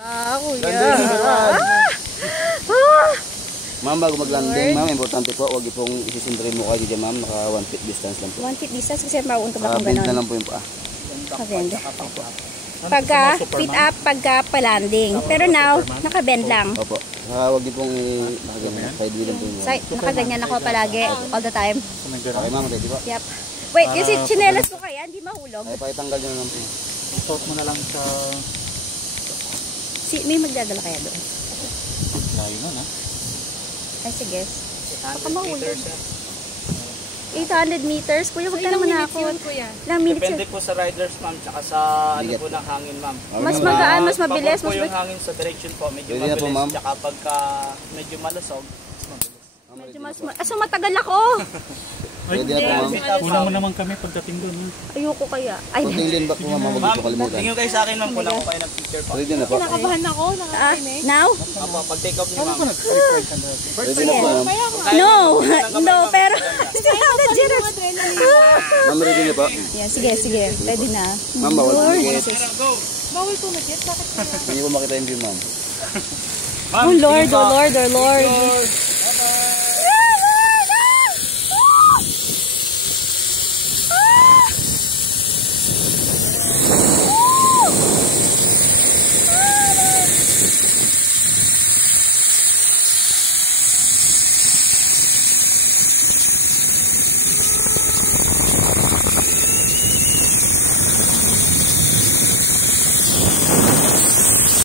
Kuya. Ma'am, bago mag-landing, ma'am, importante po, huwag pong isisindirin mo kayo dyan, ma'am. Naka 1 feet distance lang po. 1 feet distance kasi mauuntog akong Bend ganon. na lang po yung paa. Nakabend. Pagka feet up, pagka pa-landing. Pero now, nakabend lang. Opo. Huwag niyo pong nakaganyan. Side wheel lang po yung Nakaganyan ako palagi, all the time. Okay, ma'am, ready po? Yep. Wait, kasi chinelas ko kaya, hindi mahulog. Ay, pakitanggal nyo na lang po. Suot mo na lang sa... May magdadala kaya doon? Layo na, na. Ay, sige. Baka mahulog. 800 meters. Kuya, huwag ka naman ako. Ilang minutes yun? Depende po sa riders, ma'am, tsaka sa ano po ng hangin, ma'am. Mas magaan, mas mabilis. Pag po yung hangin sa direction po, medyo mabilis. Tsaka pagka medyo malusog, mas mabilis. So matagal ako. Ready na po, ma'am. Kulang mo naman kami pagdating doon. Ayoko kaya. Ay, Kunting lean back po, ma'am. Huwag niyo kalimutan. Tingin kayo sa akin, ma'am, kulang ko kayo ng picture po. Ready na po. Kinakabahan ako, nakakainis. now? Apo, pag take off niyo, ma'am. Ready na po, ma'am. No, no, pero still have the jitters. Ma'am, ready na po. Yeah, sige, pwede na. Ma'am, bawal po magit. Bawal tumagit, bakit kaya? Hindi po makita yung view, ma'am. Oh Lord, oh Lord, oh Lord.